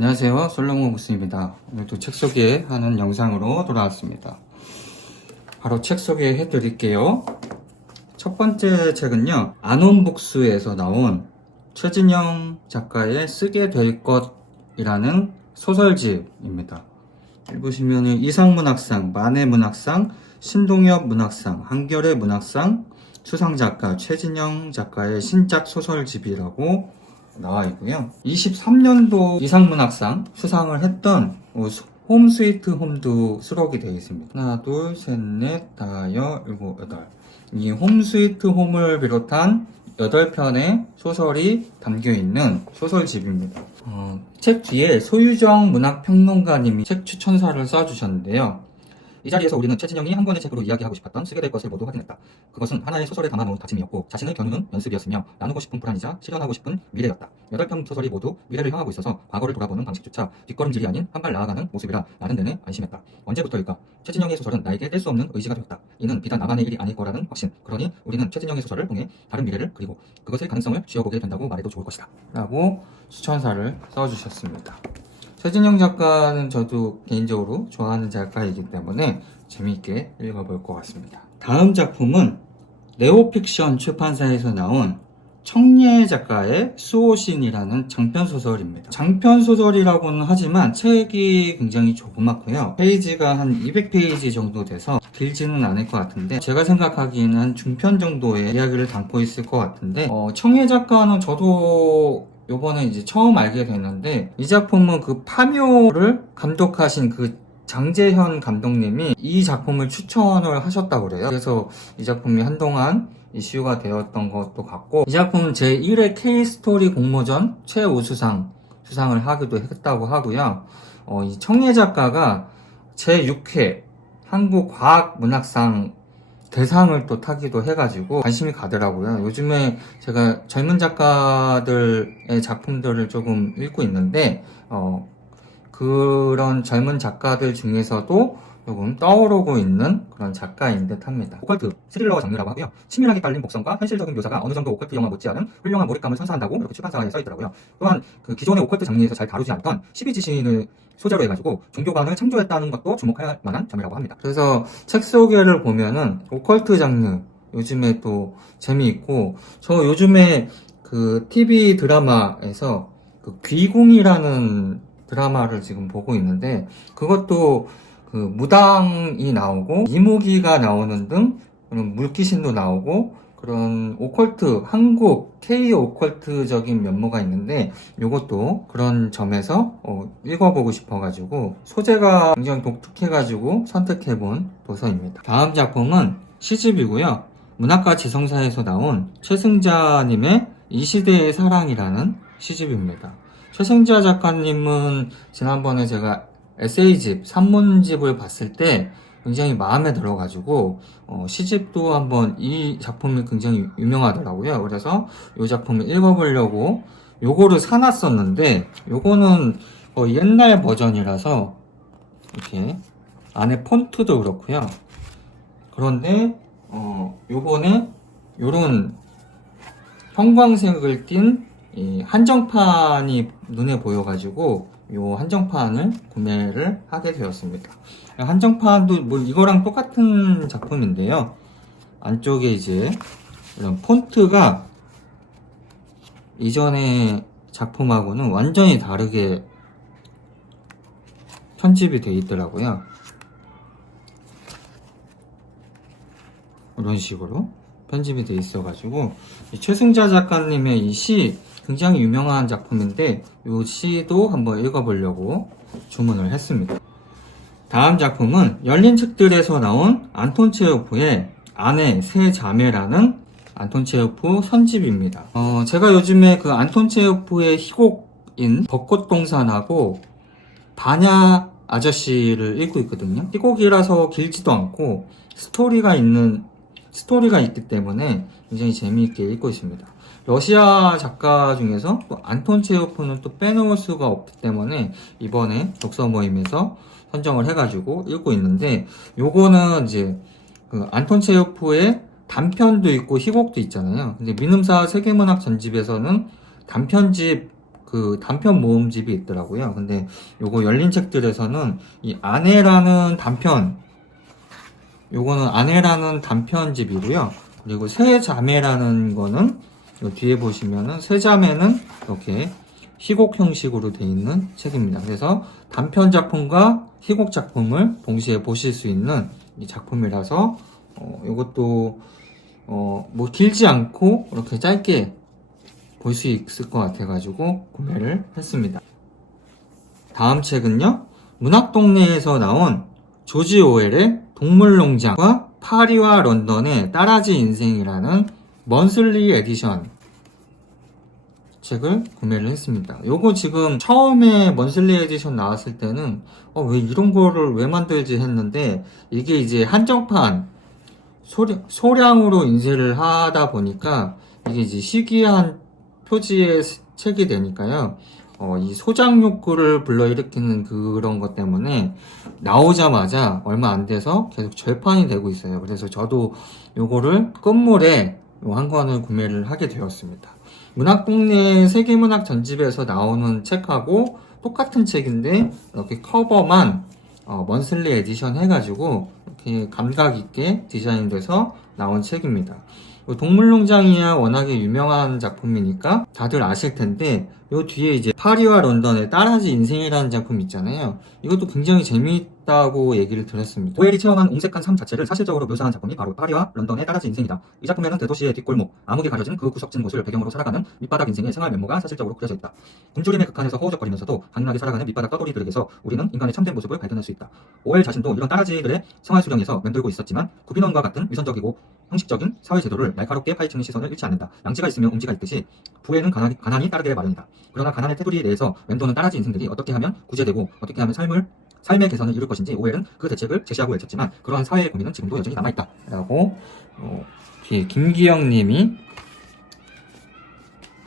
안녕하세요, 솔로몬 부스입니다. 오늘도 책 소개하는 영상으로 돌아왔습니다. 바로 책 소개해 드릴게요. 첫 번째 책은요, 아논북스에서 나온 최진영 작가의 쓰게 될 것이라는 소설집입니다. 보시면 이상문학상, 만해문학상, 신동엽 문학상, 한겨레 문학상 수상작가 최진영 작가의 신작 소설집이라고 나와 있고요. 23년도 이상문학상 수상을 했던 홈 스위트 홈도 수록이 되어 있습니다. 하나, 둘, 셋, 넷, 다섯, 일곱, 여덟. 이 홈 스위트 홈을 비롯한 8편의 소설이 담겨있는 소설집입니다. 책 뒤에 소유정 문학평론가님이 책 추천사를 써주셨는데요. 이 자리에서 우리는 최진영이 한 권의 책으로 이야기하고 싶었던 쓰게 될 것을 모두 확인했다. 그것은 하나의 소설에 담아놓은 다짐이었고 자신의 견우는 연습이었으며 나누고 싶은 불안이자 실현하고 싶은 미래였다. 8편 소설이 모두 미래를 향하고 있어서 과거를 돌아보는 방식조차 뒷걸음질이 아닌 한 발 나아가는 모습이라 나는 내내 안심했다. 언제부터일까? 최진영의 소설은 나에게 뗄 수 없는 의지가 되었다. 이는 비단 나만의 일이 아닐 거라는 확신. 그러니 우리는 최진영의 소설을 통해 다른 미래를 그리고 그것의 가능성을 쥐어보게 된다고 말해도 좋을 것이다. 라고 추천사를 써주셨습니다. 최진영 작가는 저도 개인적으로 좋아하는 작가이기 때문에 재미있게 읽어볼 것 같습니다. 다음 작품은 네오픽션 출판사에서 나온 청예 작가의 수호신이라는 장편소설입니다. 장편소설이라고는 하지만 책이 굉장히 조그맣고요. 페이지가 한 200페이지 정도 돼서 길지는 않을 것 같은데 제가 생각하기에는 한 중편 정도의 이야기를 담고 있을 것 같은데 청예 작가는 저도 요번에 이제 처음 알게 됐는데 이 작품은 그 파묘를 감독하신 그 장재현 감독님이 이 작품을 추천을 하셨다고 그래요. 그래서 이 작품이 한동안 이슈가 되었던 것도 같고 이 작품은 제1회 K스토리 공모전 최우수상 수상을 하기도 했다고 하고요. 이 청예 작가가 제6회 한국과학문학상 대상을 또 타기도 해가지고 관심이 가더라고요. 요즘에 제가 젊은 작가들의 작품들을 조금 읽고 있는데 그런 젊은 작가들 중에서도 조금 떠오르고 있는 그런 작가인 듯 합니다. 오컬트, 스릴러 장르라고 하고요. 치밀하게 깔린 복선과 현실적인 묘사가 어느 정도 오컬트 영화 못지않은 훌륭한 몰입감을 선사한다고 이렇게 출판사에 써있더라고요. 또한 그 기존의 오컬트 장르에서 잘 다루지 않던 12지신을 소재로 해가지고 종교관을 창조했다는 것도 주목할 만한 점이라고 합니다. 그래서 책 소개를 보면은 오컬트 장르 요즘에 또 재미있고 저 요즘에 그 TV 드라마에서 그 귀궁이라는 드라마를 지금 보고 있는데 그것도 그 무당이 나오고 이무기가 나오는 등 그런 물귀신도 나오고 그런 오컬트, 한국 K 오컬트적인 면모가 있는데 이것도 그런 점에서 읽어보고 싶어가지고 소재가 굉장히 독특해가지고 선택해본 도서입니다. 다음 작품은 시집이고요. 문학과 지성사에서 나온 최승자님의 이 시대의 사랑이라는 시집입니다. 최승자 작가님은 지난번에 제가 에세이집, 산문집을 봤을 때 굉장히 마음에 들어가지고 시집도 한번 이 작품이 굉장히 유명하더라고요. 그래서 이 작품을 읽어보려고 요거를 사놨었는데 요거는 옛날 버전이라서 이렇게 안에 폰트도 그렇고요. 그런데 요번에 요런 형광색을 띤 이 한정판이 눈에 보여가지고 요 한정판을 구매를 하게 되었습니다. 한정판도 뭐 이거랑 똑같은 작품인데요. 안쪽에 이제 이런 폰트가 이전의 작품하고는 완전히 다르게 편집이 되어 있더라고요. 이런 식으로 편집이 되어 있어가지고 최승자 작가님의 이 시 굉장히 유명한 작품인데 이 시도 한번 읽어보려고 주문을 했습니다. 다음 작품은 열린 책들에서 나온 안톤 체호프의 아내 세 자매라는 안톤 체호프 선집입니다. 제가 요즘에 그 안톤 체호프의 희곡인 벚꽃동산하고 반야 아저씨를 읽고 있거든요. 희곡이라서 길지도 않고 스토리가 있기 때문에 굉장히 재미있게 읽고 있습니다. 러시아 작가 중에서 또 안톤 체호프는 또 빼놓을 수가 없기 때문에 이번에 독서 모임에서 선정을 해가지고 읽고 있는데 요거는 이제 그 안톤 체호프의 단편도 있고 희곡도 있잖아요. 근데 민음사 세계문학 전집에서는 단편집 그 단편 모음집이 있더라고요. 근데 요거 열린 책들에서는 이 아내라는 단편, 요거는 아내라는 단편집이고요. 그리고 세 자매라는 거는 요 뒤에 보시면은 세 자매는 이렇게 희곡 형식으로 되어 있는 책입니다. 그래서 단편 작품과 희곡 작품을 동시에 보실 수 있는 이 작품이라서 이것도 뭐 길지 않고 이렇게 짧게 볼 수 있을 것 같아가지고 구매를 했습니다. 다음 책은요, 문학동네에서 나온 조지 오웰의 동물농장과 파리와 런던의 따라지 인생이라는 먼슬리 에디션 책을 구매를 했습니다. 요거 지금 처음에 먼슬리 에디션 나왔을 때는 왜 이런 거를 왜 만들지 했는데, 이게 이제 한정판 소량으로 인쇄를 하다 보니까 이게 이제 희귀한 표지의 책이 되니까요. 이 소장 욕구를 불러일으키는 그런 것 때문에 나오자마자 얼마 안 돼서 계속 절판이 되고 있어요. 그래서 저도 요거를 끝물에 한 권을 구매를 하게 되었습니다. 문학동네 세계문학 전집에서 나오는 책하고 똑같은 책인데 이렇게 커버만 먼슬리 에디션 해가지고 이렇게 감각 있게 디자인돼서 나온 책입니다. 동물농장이야 워낙에 유명한 작품이니까 다들 아실 텐데, 요 뒤에 이제 파리와 런던의 따라지 인생이라는 작품 있잖아요. 이것도 굉장히 재미있다고 얘기를 들었습니다. 오웰이 체험한 옹색한 삶 자체를 사실적으로 묘사한 작품이 바로 파리와 런던의 따라지 인생이다. 이 작품에는 대도시의 뒷골목, 암흑에 가려진 그 구석진 곳을 배경으로 살아가는 밑바닥 인생의 생활 면모가 사실적으로 그려져 있다. 굶주림의 극한에서 허우적거리면서도 강인하게 살아가는 밑바닥 떠돌이들에게서 우리는 인간의 참된 모습을 발견할 수 있다. 오웰 자신도 이런 따라지들의 생활 수령에서 맴돌고 있었지만 구빈원과 같은 위선적이고 형식적인 사회제도를 날카롭게 파헤치는 시선을 잃지 않는다. 양지가 있으면 음지가 있듯이 부에는 가난이 따르게 마련이다. 그러나 가난의 테두리 내에서 맴도는 따라지 인생들이 어떻게 하면 구제되고 어떻게 하면 삶의 개선을 이룰 것인지 오웰은 그 대책을 제시하고 외쳤지만, 그러한 사회의 고민은 지금도 여전히 남아있다 라고 뒤에 김기영님이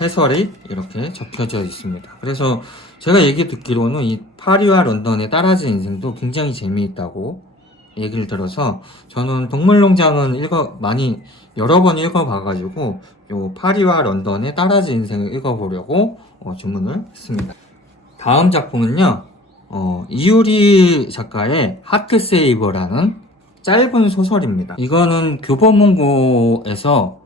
해설이 이렇게 적혀져 있습니다. 그래서 제가 얘기 듣기로는 이 파리와 런던의 따라지 인생도 굉장히 재미있다고 얘기를 들어서, 저는 동물농장은 많이 여러 번 읽어봐가지고 요 파리와 런던의 따라지 인생을 읽어보려고 주문을 했습니다. 다음 작품은요, 이유리 작가의 하트세이버라는 짧은 소설입니다. 이거는 교보문고에서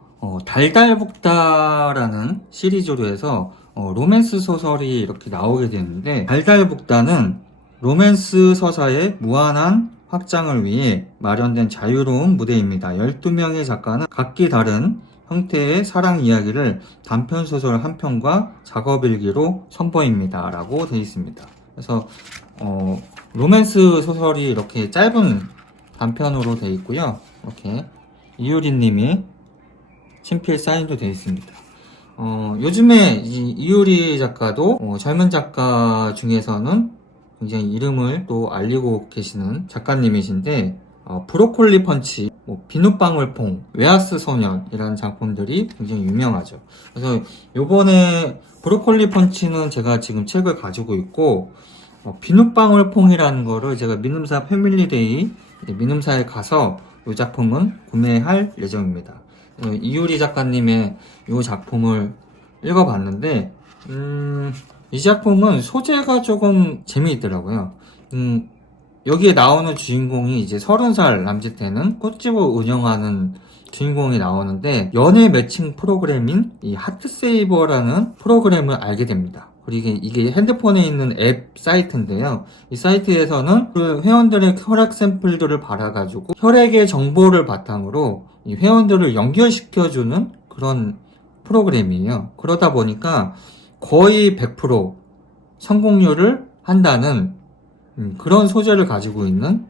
달달북다라는 시리즈로 해서 로맨스 소설이 이렇게 나오게 되는데, 달달북다는 로맨스 서사의 무한한 확장을 위해 마련된 자유로운 무대입니다. 12명의 작가는 각기 다른 형태의 사랑 이야기를 단편소설 한 편과 작업일기로 선보입니다 라고 되어 있습니다. 그래서 로맨스 소설이 이렇게 짧은 단편으로 되어 있고요. 이렇게 이유리님이 친필 사인도 되어 있습니다. 요즘에 이유리 작가도 젊은 작가 중에서는 굉장히 이름을 또 알리고 계시는 작가님이신데, 브로콜리 펀치, 비눗방울퐁, 웨하스 소년이라는 작품들이 굉장히 유명하죠. 그래서 요번에 브로콜리 펀치는 제가 지금 책을 가지고 있고, 비눗방울퐁이라는 거를 제가 민음사 패밀리데이 민음사에 가서 이 작품은 구매할 예정입니다. 이유리 작가님의 이 작품을 읽어봤는데, 이 작품은 소재가 조금 재미있더라고요. 여기에 나오는 주인공이 이제 30살 남짓 되는 꽃집을 운영하는 주인공이 나오는데, 연애 매칭 프로그램인 이 하트세이버라는 프로그램을 알게 됩니다. 그리고 이게 핸드폰에 있는 앱 사이트인데요. 이 사이트에서는 그 회원들의 혈액 샘플들을 받아가지고 혈액의 정보를 바탕으로 이 회원들을 연결시켜주는 그런 프로그램이에요. 그러다 보니까 거의 100% 성공률을 한다는 그런 소재를 가지고 있는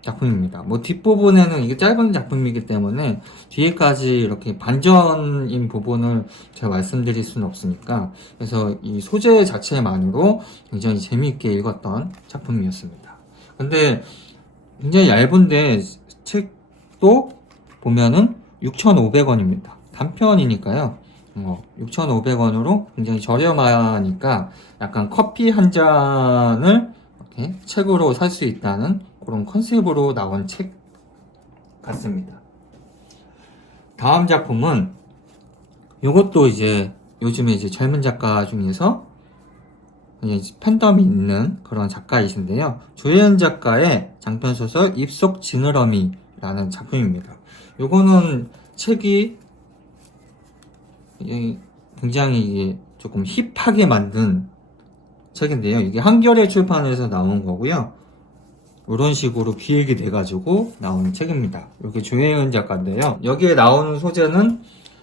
작품입니다. 뒷부분에는 이게 짧은 작품이기 때문에 뒤에까지 이렇게 반전인 부분을 제가 말씀드릴 수는 없으니까, 그래서 이 소재 자체만으로 굉장히 재미있게 읽었던 작품이었습니다. 근데 굉장히 얇은데 책도 보면은 6,500원입니다. 단편이니까요. 6,500원으로 굉장히 저렴하니까 약간 커피 한 잔을 이렇게 책으로 살 수 있다는 그런 컨셉으로 나온 책 같습니다. 다음 작품은 이것도 이제 요즘에 이제 젊은 작가 중에서 팬덤이 있는 그런 작가이신데요. 조혜은 작가의 장편소설 입속 지느러미라는 작품입니다. 요거는 책이 굉장히 조금 힙하게 만든 책인데요. 이게 한겨레 출판에서 나온 거고요. 이런 식으로 기획이 돼가지고 나오는 책입니다. 이게 조혜은 작가인데요. 여기에 나오는 소재는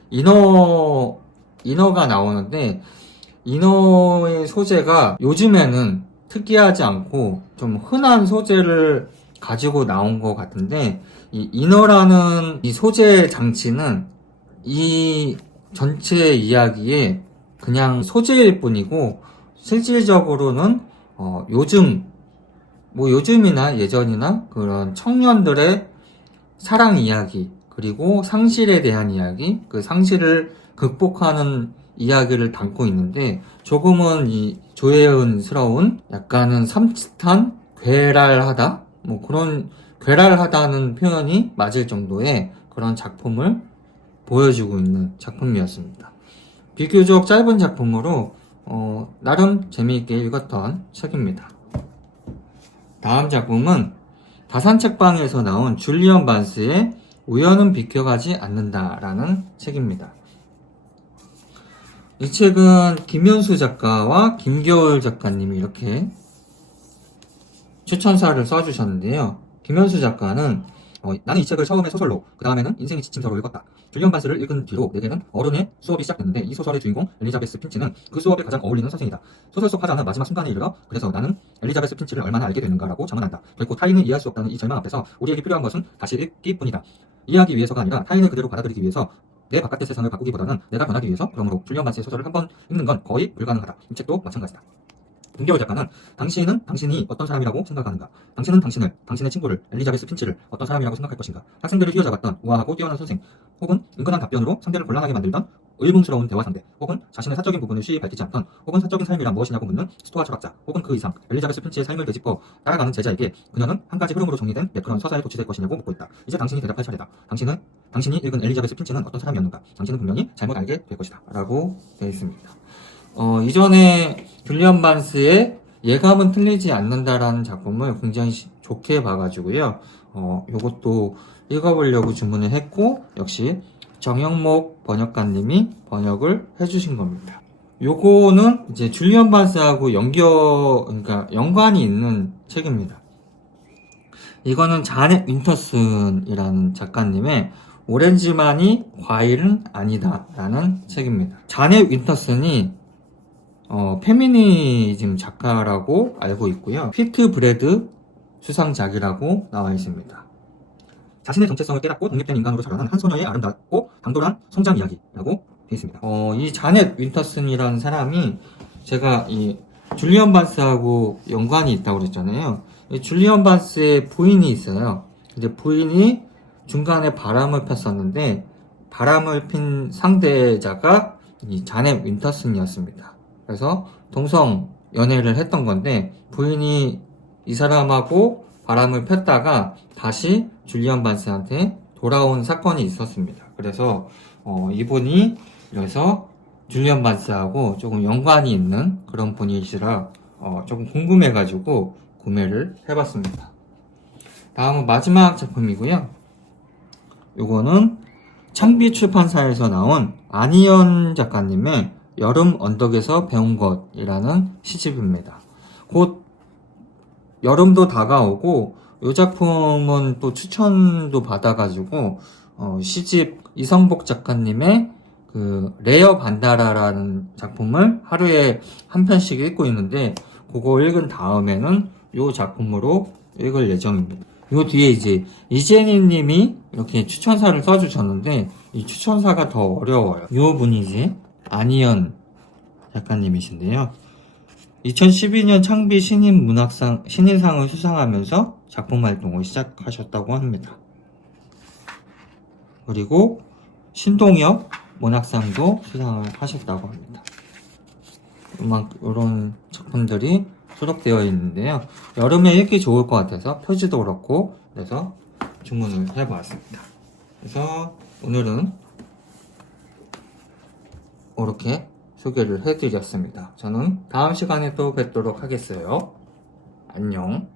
인어가 나오는데, 인어의 소재가 요즘에는 특이하지 않고 좀 흔한 소재를 가지고 나온 것 같은데, 이 인어라는 이 소재 장치는 이 전체 이야기에 그냥 소재일 뿐이고, 실질적으로는 요즘이나 예전이나 그런 청년들의 사랑 이야기, 그리고 상실에 대한 이야기, 그 상실을 극복하는 이야기를 담고 있는데, 조금은 이 조혜은스러운 약간은 섬찟한 괴랄하다? 그런 괴랄하다는 표현이 맞을 정도의 그런 작품을 보여주고 있는 작품이었습니다. 비교적 짧은 작품으로 나름 재미있게 읽었던 책입니다. 다음 작품은 다산책방에서 나온 줄리언 반스의 우연은 비켜가지 않는다라는 책입니다. 이 책은 김현수 작가와 김겨울 작가님이 이렇게 추천사를 써주셨는데요. 김현수 작가는 나는 이 책을 처음에 소설로, 그 다음에는 인생의 지침서로 읽었다. 줄리언 반스를 읽은 뒤로 내게는 어른의 수업이 시작됐는데, 이 소설의 주인공 엘리자베스 핀치는 그 수업에 가장 어울리는 선생이다. 소설 속 화자는 마지막 순간에 이르러 그래서 나는 엘리자베스 핀치를 얼마나 알게 되는가라고 자문한다. 결코 타인을 이해할 수 없다는 이 절망 앞에서 우리에게 필요한 것은 다시 읽기뿐이다. 이해하기 위해서가 아니라 타인을 그대로 받아들이기 위해서, 내 바깥의 세상을 바꾸기보다는 내가 변하기 위해서. 그러므로 줄리언 반스의 소설을 한 번 읽는 건 거의 불가능하다. 이 책도 마찬가지다. 김겨울 작가는 당신이 어떤 사람이라고 생각하는가? 당신은 당신의 친구를, 엘리자베스 핀치를 어떤 사람이라고 생각할 것인가? 학생들을 휘어잡았던 우아하고 뛰어난 선생, 혹은 은근한 답변으로 상대를 곤란하게 만들던 의문스러운 대화 상대, 혹은 자신의 사적인 부분을 쉬이 밝히지 않던, 혹은 사적인 삶이란 무엇이냐고 묻는 스토아 철학자, 혹은 그 이상 엘리자베스 핀치의 삶을 되짚어 따라가는 제자에게 그녀는 한 가지 흐름으로 정리된 매크론 서사에 도취될 것이냐고 묻고 있다. 이제 당신이 대답할 차례다. 당신이 읽은 엘리자베스 핀치는 어떤 사람이었는가? 당신은 분명히 잘못 알게 될 것이다. 라고 되어 있습니다. 이전에 줄리언 반스의 예감은 틀리지 않는다라는 작품을 굉장히 좋게 봐가지고요. 요것도 읽어보려고 주문을 했고, 역시 정영목 번역가님이 번역을 해주신 겁니다. 요거는 이제 줄리언 반스하고 그러니까 연관이 있는 책입니다. 이거는 자넷 윈터슨이라는 작가님의 오렌지만이 과일은 아니다 라는 책입니다. 자넷 윈터슨이 페미니즘 작가라고 알고 있고요. 휘트 브레드 수상작이라고 나와 있습니다. 자신의 정체성을 깨닫고 독립된 인간으로 자라난 한 소녀의 아름답고 당돌한 성장 이야기라고 되어 있습니다. 이 자넷 윈터슨이라는 사람이, 제가 이 줄리언 반스하고 연관이 있다고 그랬잖아요. 이 줄리언 반스의 부인이 있어요. 이제 부인이 중간에 바람을 폈었는데, 바람을 핀 상대자가 이 자넷 윈터슨이었습니다. 그래서 동성 연애를 했던 건데, 부인이 이 사람하고 바람을 폈다가 다시 줄리언 반스한테 돌아온 사건이 있었습니다. 그래서 이분이 그래서 줄리언 반스하고 조금 연관이 있는 그런 분이시라 조금 궁금해가지고 구매를 해봤습니다. 다음은 마지막 작품이고요. 요거는 창비 출판사에서 나온 안희연 작가님의 여름 언덕에서 배운 것이라는 시집입니다. 곧 여름도 다가오고, 이 작품은 또 추천도 받아가지고 시집 이성복 작가님의 그 레어 반다라라는 작품을 하루에 한 편씩 읽고 있는데, 그거 읽은 다음에는 이 작품으로 읽을 예정입니다. 요 뒤에 이제 이재니님이 이렇게 추천사를 써주셨는데, 이 추천사가 더 어려워요. 요 분이 이제 안희연 작가님이신데요. 2012년 창비 신인상을 수상하면서 작품 활동을 시작하셨다고 합니다. 그리고 신동엽 문학상도 수상을 하셨다고 합니다. 이런 작품들이 수록되어 있는데요. 여름에 읽기 좋을 것 같아서 표지도 그렇고, 그래서 주문을 해보았습니다. 그래서 오늘은 이렇게 소개를 해드렸습니다. 저는 다음 시간에 또 뵙도록 하겠어요. 안녕.